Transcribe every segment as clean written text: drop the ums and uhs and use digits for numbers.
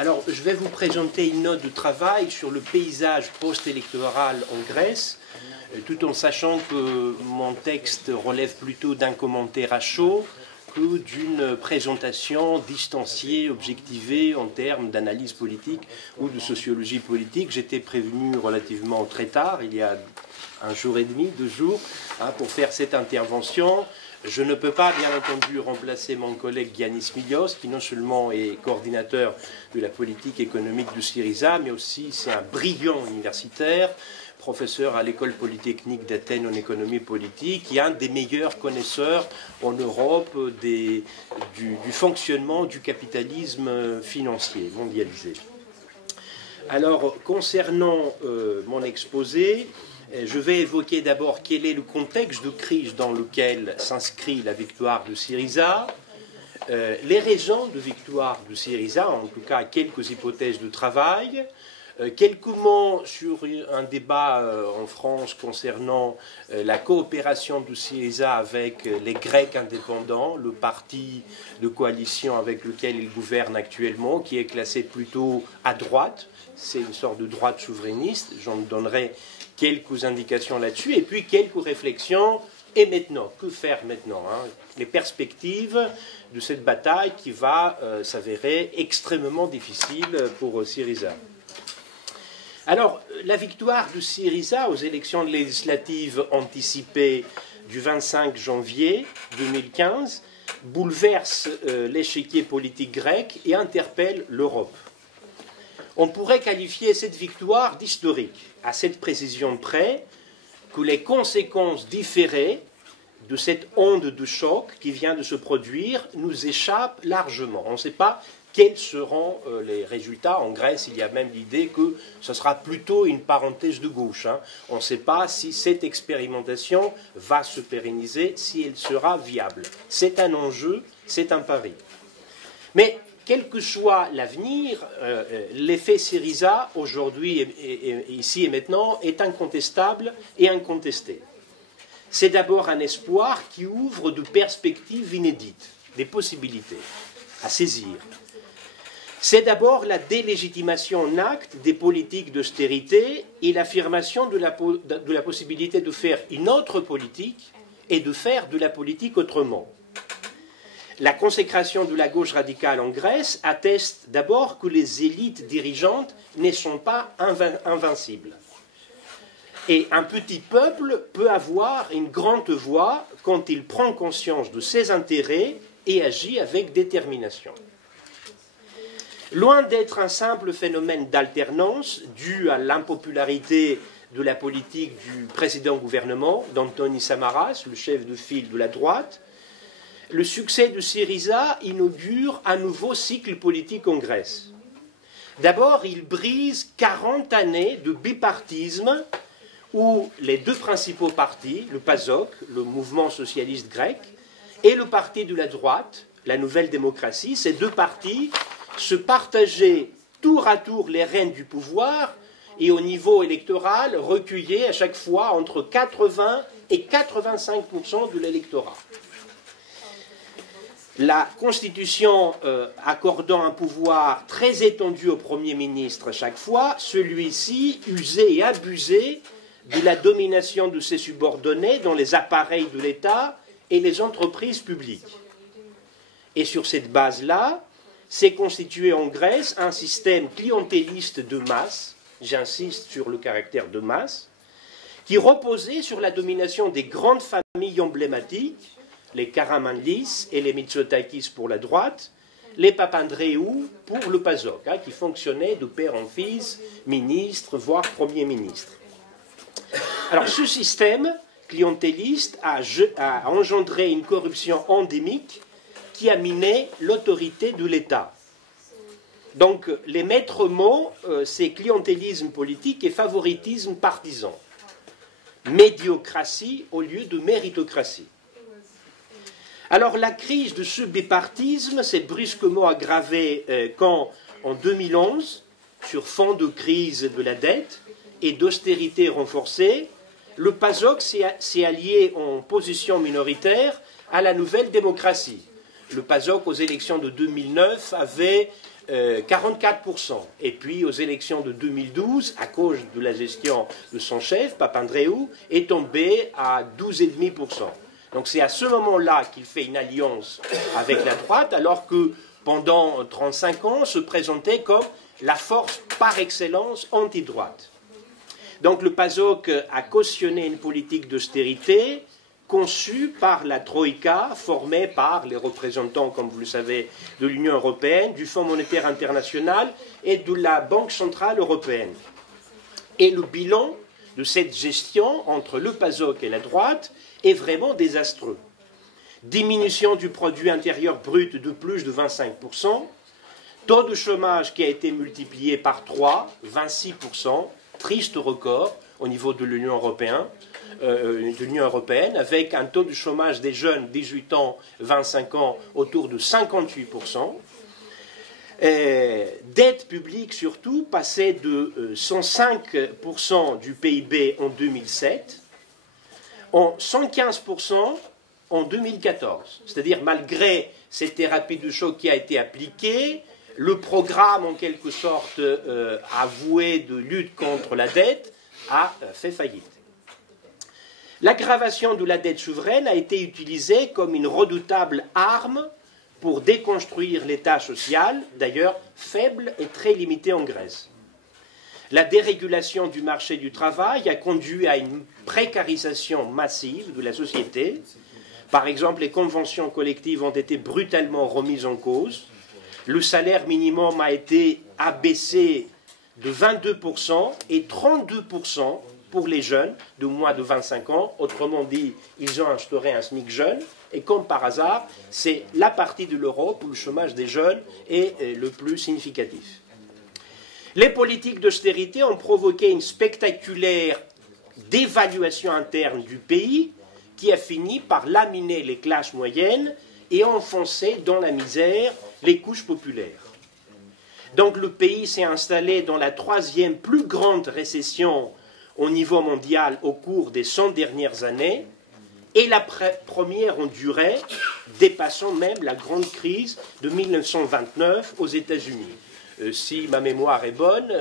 Alors, je vais vous présenter une note de travail sur le paysage post-électoral en Grèce, tout en sachant que mon texte relève plutôt d'un commentaire à chaud que d'une présentation distanciée, objectivée en termes d'analyse politique ou de sociologie politique. J'étais prévenu relativement très tard, il y a un jour et demi, 2 jours, pour faire cette intervention. Je ne peux pas, bien entendu, remplacer mon collègue Giannis Milios, qui non seulement est coordinateur de la politique économique du Syriza, mais aussi c'est un brillant universitaire, professeur à l'école polytechnique d'Athènes en économie politique, qui est un des meilleurs connaisseurs en Europe du fonctionnement du capitalisme financier mondialisé. Alors, concernant mon exposé, je vais évoquer d'abord quel est le contexte de crise dans lequel s'inscrit la victoire de Syriza, les raisons de victoire de Syriza, en tout cas quelques hypothèses de travail, quelques mots sur un débat en France concernant la coopération de Syriza avec les Grecs indépendants, le parti de coalition avec lequel il gouverne actuellement, qui est classé plutôt à droite. C'est une sorte de droite souverainiste. J'en donnerai quelques indications là-dessus. Et puis quelques réflexions. Et maintenant, que faire maintenant, les perspectives de cette bataille qui va s'avérer extrêmement difficile pour Syriza. Alors, la victoire de Syriza aux élections législatives anticipées du 25 janvier 2015 bouleverse l'échiquier politique grec et interpelle l'Europe. On pourrait qualifier cette victoire d'historique, à cette précision près que les conséquences différées de cette onde de choc qui vient de se produire nous échappent largement. On ne sait pas quels seront les résultats. En Grèce, il y a même l'idée que ce sera plutôt une parenthèse de gauche. On ne sait pas si cette expérimentation va se pérenniser, si elle sera viable. C'est un enjeu, c'est un pari. Mais quel que soit l'avenir, l'effet Syriza, aujourd'hui, ici et maintenant, est incontestable et incontesté. C'est d'abord un espoir qui ouvre de perspectives inédites, des possibilités à saisir. C'est d'abord la délégitimation en acte des politiques d'austérité et l'affirmation de la possibilité de faire une autre politique et de faire de la politique autrement. La consécration de la gauche radicale en Grèce atteste d'abord que les élites dirigeantes ne sont pas invincibles. Et un petit peuple peut avoir une grande voix quand il prend conscience de ses intérêts et agit avec détermination. Loin d'être un simple phénomène d'alternance dû à l'impopularité de la politique du précédent gouvernement, d'Antonis Samaras, le chef de file de la droite, le succès de Syriza inaugure un nouveau cycle politique en Grèce. D'abord, il brise 40 années de bipartisme où les 2 principaux partis, le PASOK, le mouvement socialiste grec, et le parti de la droite, la Nouvelle Démocratie, ces 2 partis se partageaient tour à tour les rênes du pouvoir et au niveau électoral recueillaient à chaque fois entre 80 et 85% de l'électorat. La Constitution accordant un pouvoir très étendu au Premier ministre à chaque fois, celui-ci usait et abusait de la domination de ses subordonnés dans les appareils de l'État et les entreprises publiques. Et sur cette base-là, s'est constitué en Grèce un système clientéliste de masse, j'insiste sur le caractère de masse, qui reposait sur la domination des grandes familles emblématiques, les Karamanlis et les Mitsotakis pour la droite, les Papandréou pour le PASOK, qui fonctionnaient de père en fils, ministre, voire Premier ministre. Alors ce système clientéliste a engendré une corruption endémique qui a miné l'autorité de l'État. Donc les maîtres mots, c'est clientélisme politique et favoritisme partisan. Médiocratie au lieu de méritocratie. Alors la crise de ce bipartisme s'est brusquement aggravée quand, en 2011, sur fond de crise de la dette et d'austérité renforcée, le PASOK s'est allié en position minoritaire à la Nouvelle Démocratie, le PASOK aux élections de 2009 avait 44%. Et puis aux élections de 2012, à cause de la gestion de son chef, Papandreou, est tombé à 12,5%. Donc c'est à ce moment-là qu'il fait une alliance avec la droite, alors que pendant 35 ans se présentait comme la force par excellence anti-droite. Donc le PASOK a cautionné une politique d'austérité conçue par la Troïka, formée par les représentants, comme vous le savez, de l'Union européenne, du Fonds monétaire international et de la Banque centrale européenne. Et le bilan de cette gestion entre le PASOK et la droite est vraiment désastreux. Diminution du produit intérieur brut de plus de 25%, taux de chômage qui a été multiplié par 3, 26%, triste record au niveau de l'Union européenne, avec un taux de chômage des jeunes 18 ans, 25 ans autour de 58%. Dette publique surtout passée de 105% du PIB en 2007 en 115% en 2014. C'est-à-dire malgré cette thérapie de choc qui a été appliquée, le programme en quelque sorte avoué de lutte contre la dette a fait faillite. L'aggravation de la dette souveraine a été utilisée comme une redoutable arme pour déconstruire l'État social, d'ailleurs faible et très limité en Grèce. La dérégulation du marché du travail a conduit à une précarisation massive de la société. Par exemple, les conventions collectives ont été brutalement remises en cause. Le salaire minimum a été abaissé de 22% et 32% pour les jeunes de moins de 25 ans. Autrement dit, ils ont instauré un SMIC jeune. Et comme par hasard, c'est la partie de l'Europe où le chômage des jeunes est le plus significatif. Les politiques d'austérité ont provoqué une spectaculaire dévaluation interne du pays qui a fini par laminer les classes moyennes et enfoncer dans la misère les couches populaires. Donc le pays s'est installé dans la troisième plus grande récession au niveau mondial au cours des 100 dernières années, et la première en durée, dépassant même la grande crise de 1929 aux États-Unis. Si ma mémoire est bonne,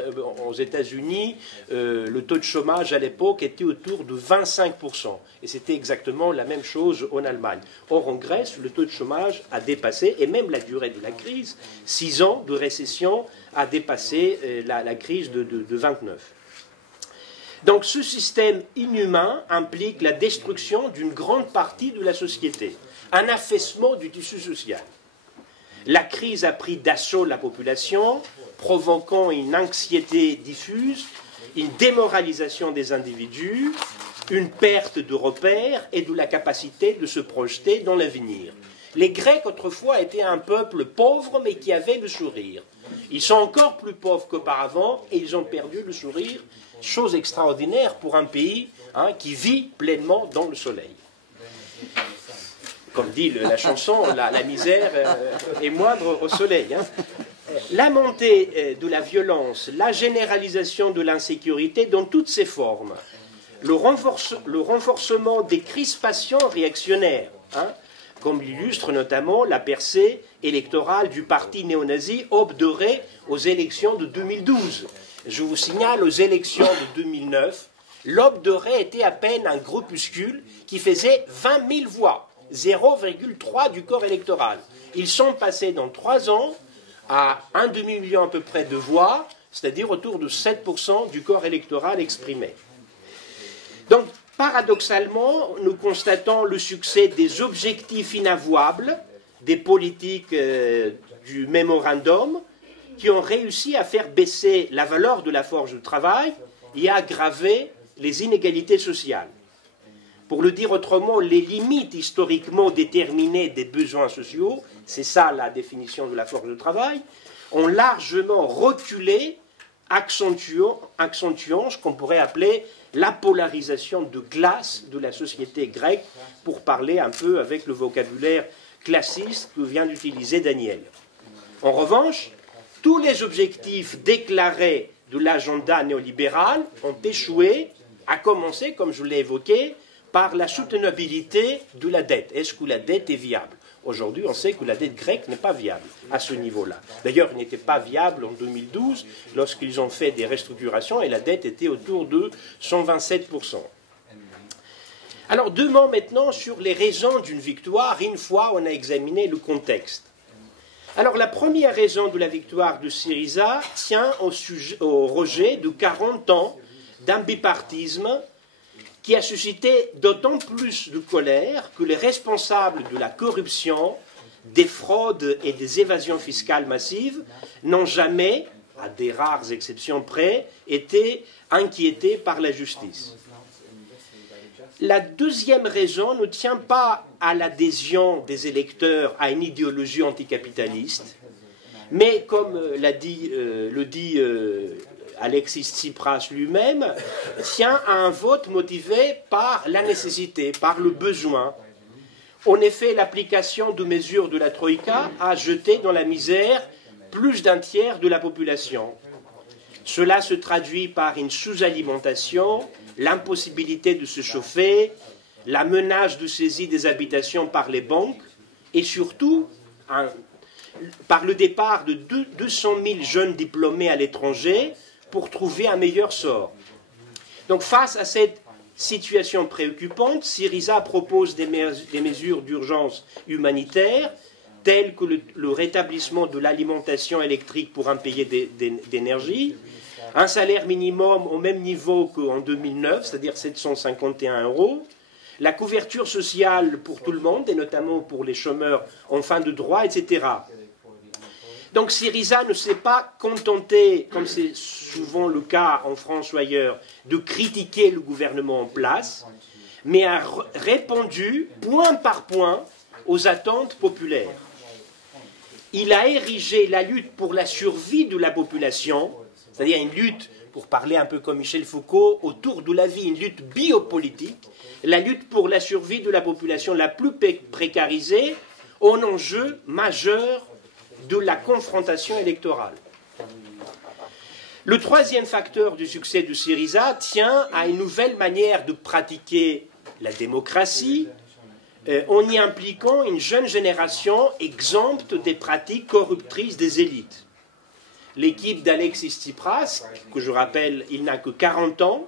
aux États-Unis, le taux de chômage à l'époque était autour de 25%. Et c'était exactement la même chose en Allemagne. Or, en Grèce, le taux de chômage a dépassé, et même la durée de la crise, 6 ans de récession, a dépassé la crise de 29. Donc ce système inhumain implique la destruction d'une grande partie de la société, un affaissement du tissu social. La crise a pris d'assaut la population, provoquant une anxiété diffuse, une démoralisation des individus, une perte de repères et de la capacité de se projeter dans l'avenir. Les Grecs autrefois étaient un peuple pauvre mais qui avait le sourire. Ils sont encore plus pauvres qu'auparavant et ils ont perdu le sourire, chose extraordinaire pour un pays qui vit pleinement dans le soleil. Comme dit la chanson, la misère est moindre au soleil. La montée de la violence, la généralisation de l'insécurité dans toutes ses formes, le renforcement des crispations réactionnaires, comme l'illustre notamment la percée électorale du parti néo-nazi Aube dorée aux élections de 2012. Je vous signale, aux élections de 2009, l'Aube dorée était à peine un groupuscule qui faisait 20 000 voix. 0,3 du corps électoral. Ils sont passés dans 3 ans à un demi-million à peu près de voix, c'est-à-dire autour de 7% du corps électoral exprimé. Donc, paradoxalement, nous constatons le succès des objectifs inavouables des politiques du mémorandum qui ont réussi à faire baisser la valeur de la force de travail et à aggraver les inégalités sociales. Pour le dire autrement, les limites historiquement déterminées des besoins sociaux, c'est ça la définition de la force de travail, ont largement reculé, accentuant ce qu'on pourrait appeler la polarisation de classe de la société grecque, pour parler un peu avec le vocabulaire classiste que vient d'utiliser Daniel. En revanche, tous les objectifs déclarés de l'agenda néolibéral ont échoué, à commencer, comme je l'ai évoqué, par la soutenabilité de la dette. Est-ce que la dette est viable? Aujourd'hui, on sait que la dette grecque n'est pas viable à ce niveau-là. D'ailleurs, elle n'était pas viable en 2012 lorsqu'ils ont fait des restructurations et la dette était autour de 127%. Alors, deux mots maintenant sur les raisons d'une victoire, une fois on a examiné le contexte. Alors, la première raison de la victoire de Syriza tient au rejet de 40 ans d'un bipartisme qui a suscité d'autant plus de colère que les responsables de la corruption, des fraudes et des évasions fiscales massives n'ont jamais, à des rares exceptions près, été inquiétés par la justice. La deuxième raison ne tient pas à l'adhésion des électeurs à une idéologie anticapitaliste, mais comme le dit Alexis Tsipras lui-même, tient à un vote motivé par la nécessité, par le besoin. En effet, l'application de mesures de la Troïka a jeté dans la misère plus d'un tiers de la population. Cela se traduit par une sous-alimentation, l'impossibilité de se chauffer, la menace de saisie des habitations par les banques et surtout par le départ de 200 000 jeunes diplômés à l'étranger pour trouver un meilleur sort. Donc face à cette situation préoccupante, Syriza propose des mesures d'urgence humanitaire telles que le rétablissement de l'alimentation électrique pour un pays d'énergie, un salaire minimum au même niveau qu'en 2009, c'est-à-dire 751 €, la couverture sociale pour tout le monde, et notamment pour les chômeurs en fin de droit, etc. Donc Syriza ne s'est pas contenté, comme c'est souvent le cas en France ou ailleurs, de critiquer le gouvernement en place, mais a répondu point par point aux attentes populaires. Il a érigé la lutte pour la survie de la population, c'est-à-dire une lutte, pour parler un peu comme Michel Foucault, autour de la vie, une lutte biopolitique, la lutte pour la survie de la population la plus précarisée, en enjeu majeur de la confrontation électorale. Le troisième facteur du succès de Syriza tient à une nouvelle manière de pratiquer la démocratie, en y impliquant une jeune génération exempte des pratiques corruptrices des élites. L'équipe d'Alexis Tsipras, que je rappelle, il n'a que 40 ans,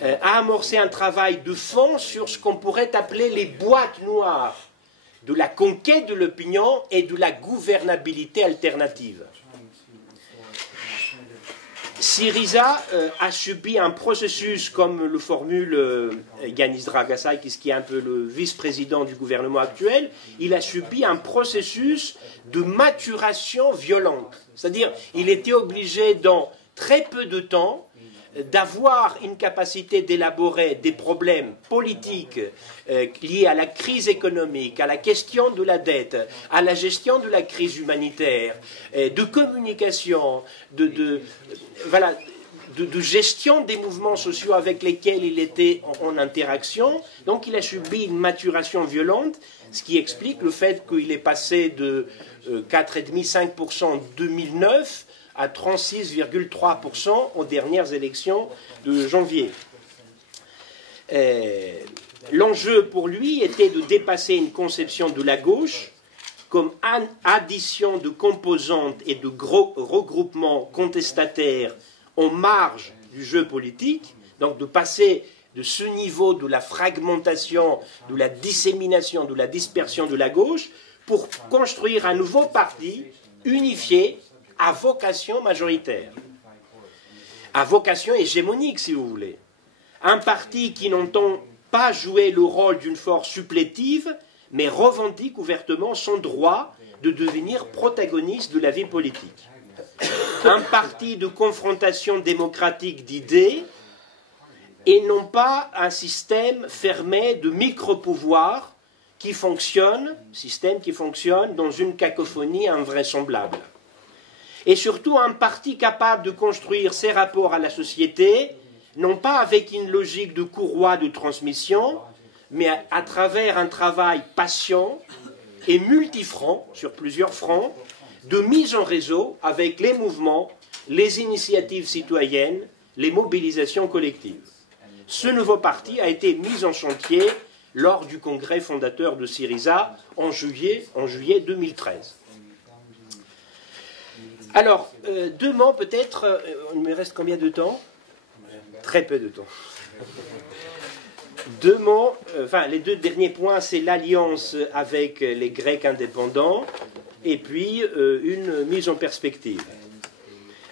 a amorcé un travail de fond sur ce qu'on pourrait appeler les boîtes noires de la conquête de l'opinion et de la gouvernabilité alternative. Syriza a subi un processus, comme le formule Yanis Dragasakis, qui est un peu le vice-président du gouvernement actuel, il a subi un processus de maturation violente. C'est-à-dire, il était obligé dans très peu de temps d'avoir une capacité d'élaborer des problèmes politiques liés à la crise économique, à la question de la dette, à la gestion de la crise humanitaire, de communication, de gestion des mouvements sociaux avec lesquels il était en interaction. Donc il a subi une maturation violente, ce qui explique le fait qu'il est passé de 4,5-5% en 2009 à 36,3% aux dernières élections de janvier. L'enjeu pour lui était de dépasser une conception de la gauche comme addition de composantes et de gros regroupements contestataires en marge du jeu politique, donc de passer de ce niveau de la fragmentation, de la dissémination, de la dispersion de la gauche, pour construire un nouveau parti unifié à vocation majoritaire, à vocation hégémonique, si vous voulez. Un parti qui n'entend pas jouer le rôle d'une force supplétive, mais revendique ouvertement son droit de devenir protagoniste de la vie politique. Un parti de confrontation démocratique d'idées, et non pas un système fermé de micro-pouvoirs qui fonctionne, système qui fonctionne dans une cacophonie invraisemblable. Et surtout un parti capable de construire ses rapports à la société, non pas avec une logique de courroie de transmission, mais à travers un travail patient et multifront, sur plusieurs fronts, de mise en réseau avec les mouvements, les initiatives citoyennes, les mobilisations collectives. Ce nouveau parti a été mis en chantier lors du congrès fondateur de Syriza en juillet 2013. Alors, deux mots peut-être, il me reste combien de temps? Très peu de temps. Deux mots, les deux derniers points, c'est l'alliance avec les Grecs indépendants et puis une mise en perspective.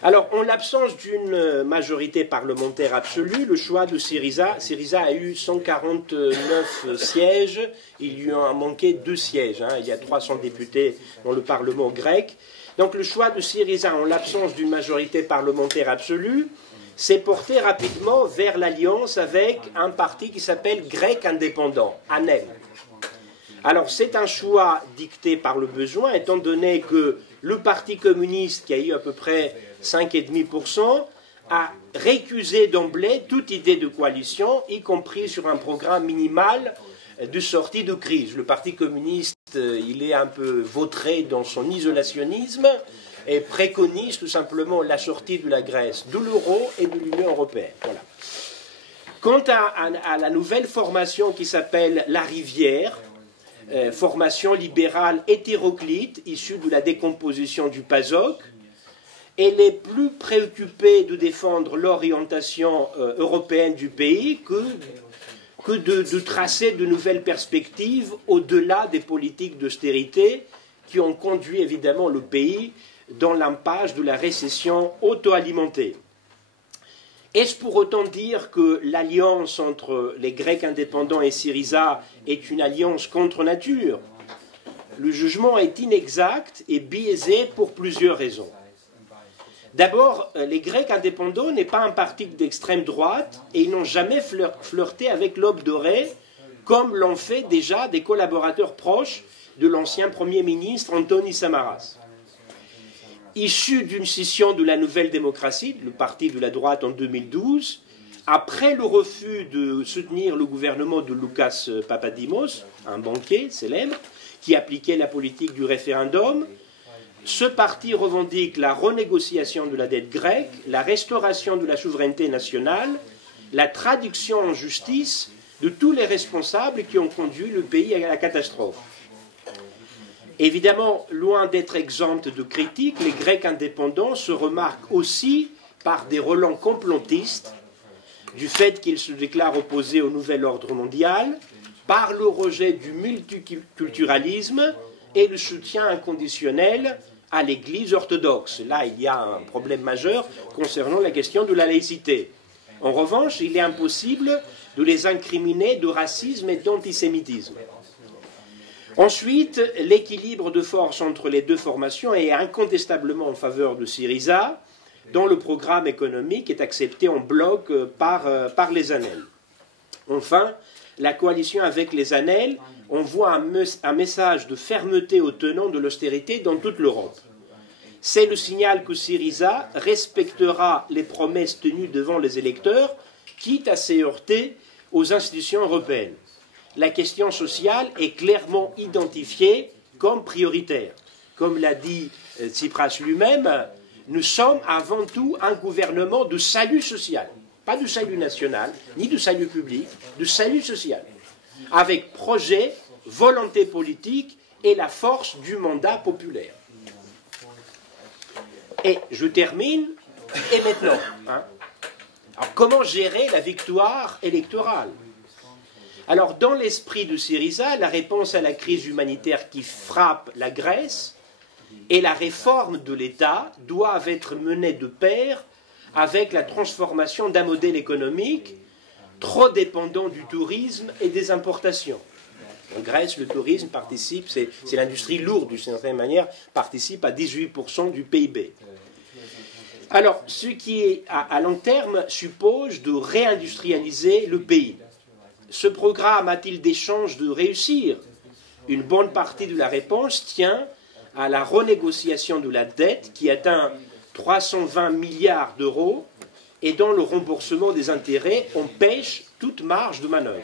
Alors, en l'absence d'une majorité parlementaire absolue, le choix de Syriza a eu 149 sièges, il lui en a manqué 2 sièges, il y a 300 députés dans le Parlement grec. Donc le choix de Syriza, en l'absence d'une majorité parlementaire absolue, s'est porté rapidement vers l'alliance avec un parti qui s'appelle Grec indépendant, ANEL. Alors c'est un choix dicté par le besoin, étant donné que le Parti communiste, qui a eu à peu près 5,5%, a récusé d'emblée toute idée de coalition, y compris sur un programme minimal de sortie de crise. Le Parti communiste, il est un peu vautré dans son isolationnisme et préconise tout simplement la sortie de la Grèce, de l'euro et de l'Union européenne. Voilà. Quant à la nouvelle formation qui s'appelle La Rivière, formation libérale hétéroclite issue de la décomposition du PASOK, elle est plus préoccupée de défendre l'orientation européenne du pays que de tracer de nouvelles perspectives au-delà des politiques d'austérité qui ont conduit évidemment le pays dans l'impasse de la récession auto-alimentée. Est-ce pour autant dire que l'alliance entre les Grecs indépendants et Syriza est une alliance contre nature? Le jugement est inexact et biaisé pour plusieurs raisons. D'abord, les Grecs indépendants n'est pas un parti d'extrême droite et ils n'ont jamais flirté avec l'aube dorée, comme l'ont fait déjà des collaborateurs proches de l'ancien Premier ministre Antonis Samaras. Issu d'une scission de la Nouvelle Démocratie, le parti de la droite en 2012, après le refus de soutenir le gouvernement de Loukas Papadimos, un banquier célèbre, qui appliquait la politique du référendum, ce parti revendique la renégociation de la dette grecque, la restauration de la souveraineté nationale, la traduction en justice de tous les responsables qui ont conduit le pays à la catastrophe. Évidemment, loin d'être exemptes de critiques, les Grecs indépendants se remarquent aussi par des relents complotistes, du fait qu'ils se déclarent opposés au nouvel ordre mondial, par le rejet du multiculturalisme et le soutien inconditionnel à l'Église orthodoxe. Là, il y a un problème majeur concernant la question de la laïcité. En revanche, il est impossible de les incriminer de racisme et d'antisémitisme. Ensuite, l'équilibre de force entre les deux formations est incontestablement en faveur de Syriza, dont le programme économique est accepté en bloc par les ANEL. Enfin, la coalition avec les ANEL envoie un message de fermeté aux tenants de l'austérité dans toute l'Europe. C'est le signal que Syriza respectera les promesses tenues devant les électeurs, quitte à se heurter aux institutions européennes. La question sociale est clairement identifiée comme prioritaire. Comme l'a dit Tsipras lui-même, nous sommes avant tout un gouvernement de salut social, pas de salut national, ni de salut public, de salut social, avec projet, volonté politique et la force du mandat populaire. Et je termine, et maintenant, alors, comment gérer la victoire électorale? Alors, dans l'esprit de Syriza, la réponse à la crise humanitaire qui frappe la Grèce et la réforme de l'État doivent être menées de pair avec la transformation d'un modèle économique trop dépendant du tourisme et des importations. En Grèce, le tourisme participe, c'est l'industrie lourde d'une certaine manière, participe à 18% du PIB. Alors, ce qui est à long terme suppose de réindustrialiser le pays. Ce programme a-t-il des chances de réussir? Une bonne partie de la réponse tient à la renégociation de la dette qui atteint 320 milliards d'euros et dont le remboursement des intérêts empêche toute marge de manœuvre.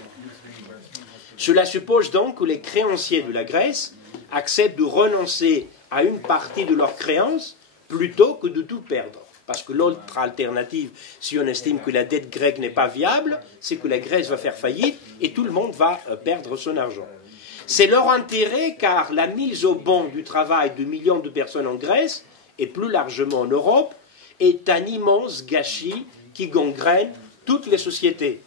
Cela suppose donc que les créanciers de la Grèce acceptent de renoncer à une partie de leurs créances plutôt que de tout perdre. parce que l'autre alternative, si on estime que la dette grecque n'est pas viable, c'est que la Grèce va faire faillite et tout le monde va perdre son argent. C'est leur intérêt car la mise au banc du travail de millions de personnes en Grèce, et plus largement en Europe, est un immense gâchis qui gangrène toutes les sociétés.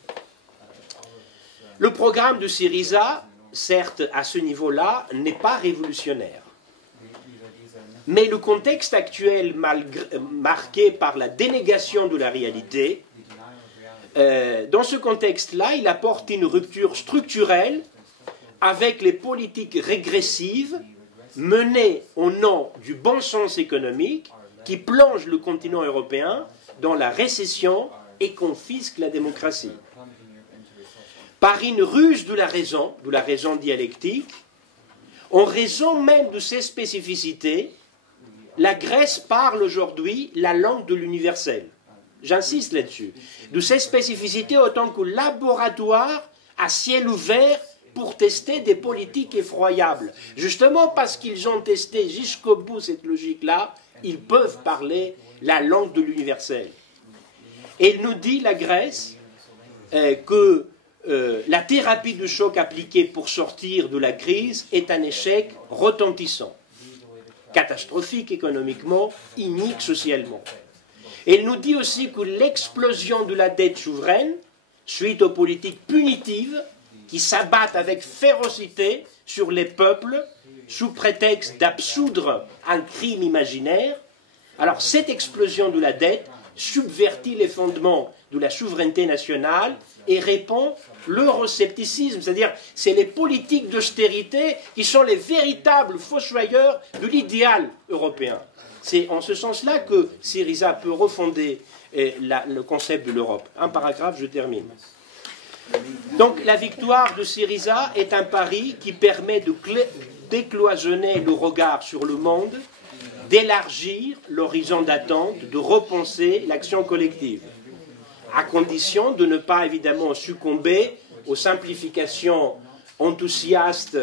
Le programme de Syriza, certes à ce niveau-là, n'est pas révolutionnaire. Mais le contexte actuel, marqué par la dénégation de la réalité, dans ce contexte-là, il apporte une rupture structurelle avec les politiques régressives menées au nom du bon sens économique qui plongent le continent européen dans la récession et confisquent la démocratie. Par une ruse de la raison dialectique, en raison même de ses spécificités, la Grèce parle aujourd'hui la langue de l'universel. J'insiste là-dessus. De ces spécificités autant que laboratoire à ciel ouvert pour tester des politiques effroyables. Justement parce qu'ils ont testé jusqu'au bout cette logique-là, ils peuvent parler la langue de l'universel. Et il nous dit, la Grèce, que la thérapie de choc appliquée pour sortir de la crise est un échec retentissant, catastrophique économiquement, inique socialement. Et il nous dit aussi que l'explosion de la dette souveraine, suite aux politiques punitives qui s'abattent avec férocité sur les peuples, sous prétexte d'absoudre un crime imaginaire, alors cette explosion de la dette subvertit les fondements de la souveraineté nationale et répand l'euroscepticisme, c'est-à-dire c'est les politiques d'austérité qui sont les véritables fossoyeurs de l'idéal européen. C'est en ce sens-là que Syriza peut refonder le concept de l'Europe. Un paragraphe, je termine. Donc la victoire de Syriza est un pari qui permet de décloisonner le regard sur le monde, d'élargir l'horizon d'attente, de repenser l'action collective, à condition de ne pas évidemment succomber aux simplifications enthousiastes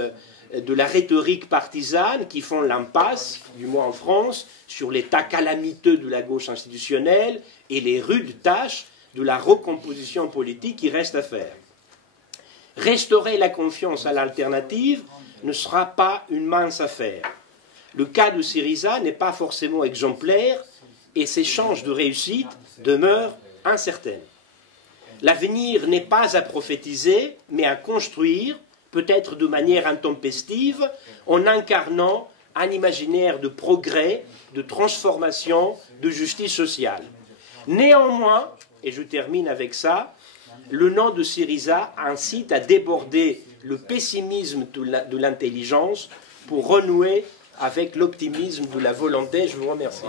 de la rhétorique partisane qui font l'impasse, du moins en France, sur l'état calamiteux de la gauche institutionnelle et les rudes tâches de la recomposition politique qui reste à faire. Restaurer la confiance à l'alternative ne sera pas une mince affaire. Le cas de Syriza n'est pas forcément exemplaire et ses chances de réussite demeurent incertaines. L'avenir n'est pas à prophétiser, mais à construire, peut-être de manière intempestive, en incarnant un imaginaire de progrès, de transformation, de justice sociale. Néanmoins, et je termine avec ça, le nom de Syriza incite à déborder le pessimisme de l'intelligence pour renouer avec l'optimisme de la volonté. Je vous remercie.